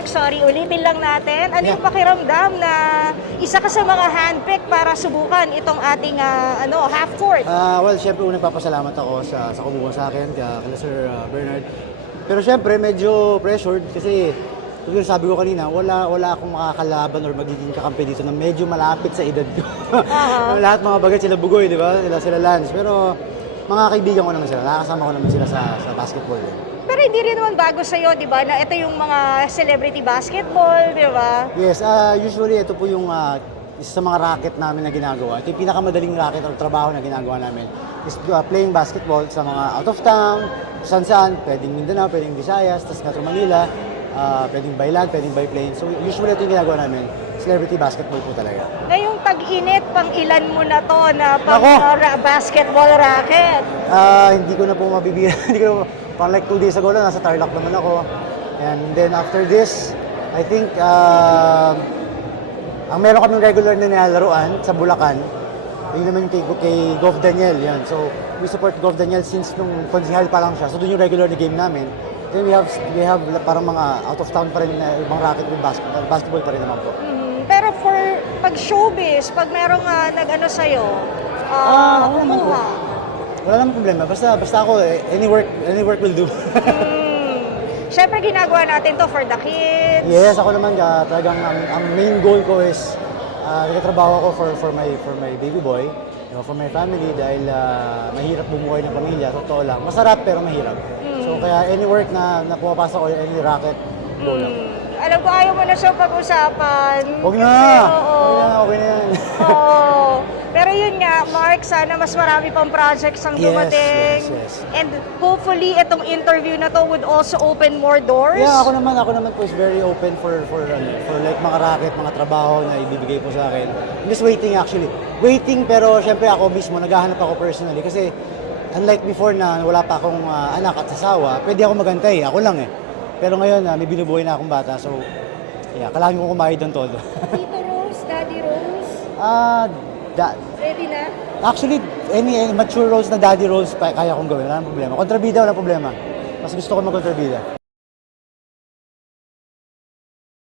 Mark, sorry, ulitin lang natin. Ano yung Yeah. pakiramdam na isa ka sa mga handpick para subukan itong ating ah, ano, half court? Ah, well, syempre unang papasalamat ako sa sa kumuha sa akin, kaya kala Sir ah, Bernard. Pero syempre medyo pressured kasi tulad ng sabi ko kanina, wala wala akong makakalaban or magiging kakampi dito na medyo malapit sa edad ko. Aha. Lahat mga bagay sila Bugoy, di ba? Sila sila Lance. Pero mga kaibigan ko naman sila, nakakasama ko naman sila sa sa basketball. eh. Pero hindi rin naman bago sa'yo, di ba, na ito yung mga celebrity basketball, di ba? Yes, ah, usually ito po yung ah, isa sa mga racket namin na ginagawa. Ito yung pinakamadaling racket o trabaho na ginagawa namin. Is ah, playing basketball sa mga out of town, saan saan, pwedeng Mindanao, pwedeng Visayas, tas Metro Manila, ah, pwedeng by land, pwedeng by plane. So usually ito yung ginagawa namin, celebrity basketball po talaga. Ngayong tag-init, pang ilan mo na to na pang Nako! uh, ra- basketball racket? Ah, hindi ko na po mabibigyan. hindi ko na, pang like two days ago lang, nasa Tarlac naman ako. And then after this, I think, ah, ang meron kaming regular na nilalaroan sa Bulacan, yun naman yung kay, kay Gov Daniel, yan. So, we support Gov Daniel since nung konsihal pa lang siya. So, doon yung regular na game namin. Then we have, we have parang mga out of town pa rin na ibang racket with basketball, basketball pa rin naman po. Mhm. Pero for pag showbiz, pag merong uh, nag-ano sa'yo, Ah, uh, naman po. kumuha. Wala namang problema. Basta, basta ako, eh, any work, any work will do. Hmm. Siyempre, ginagawa natin to for the kids. Yes, ako naman uh, talagang ang, ang main goal ko is uh, nagtatrabaho ako for for my for my baby boy, you know, for my family dahil uh, mahirap bumuhay ng pamilya, totoo lang. Masarap pero mahirap. So kaya any work na na pumapasok or any racket, go lang. Hmm. Alam ko, ayaw mo na siya pag-usapan. Huwag na! Kasi, Oo. Na, okay na yan. Oo. Pero yun Mark, sana mas marami pang projects ang Yes, dumating. yes, yes. And hopefully, itong interview na to would also open more doors. Yeah, ako naman, ako naman po is very open for for ano, for like mga racket, mga trabaho na ibibigay po sa akin. I'm just waiting actually. Waiting pero syempre ako mismo naghahanap ako personally kasi unlike before na wala pa akong ah, anak at asawa, pwede ako magantay, ako lang eh. Pero ngayon ah, may binubuhay na akong bata, so yeah, kailangan ko kumayod ng todo. Tito Rose, Daddy Rose, Ah, da- ready na? actually any, any mature roles na daddy roles pa, kaya kong gawin, wala nang problema. Kontrabida wala problema. Mas gusto ko mag-kontrabida.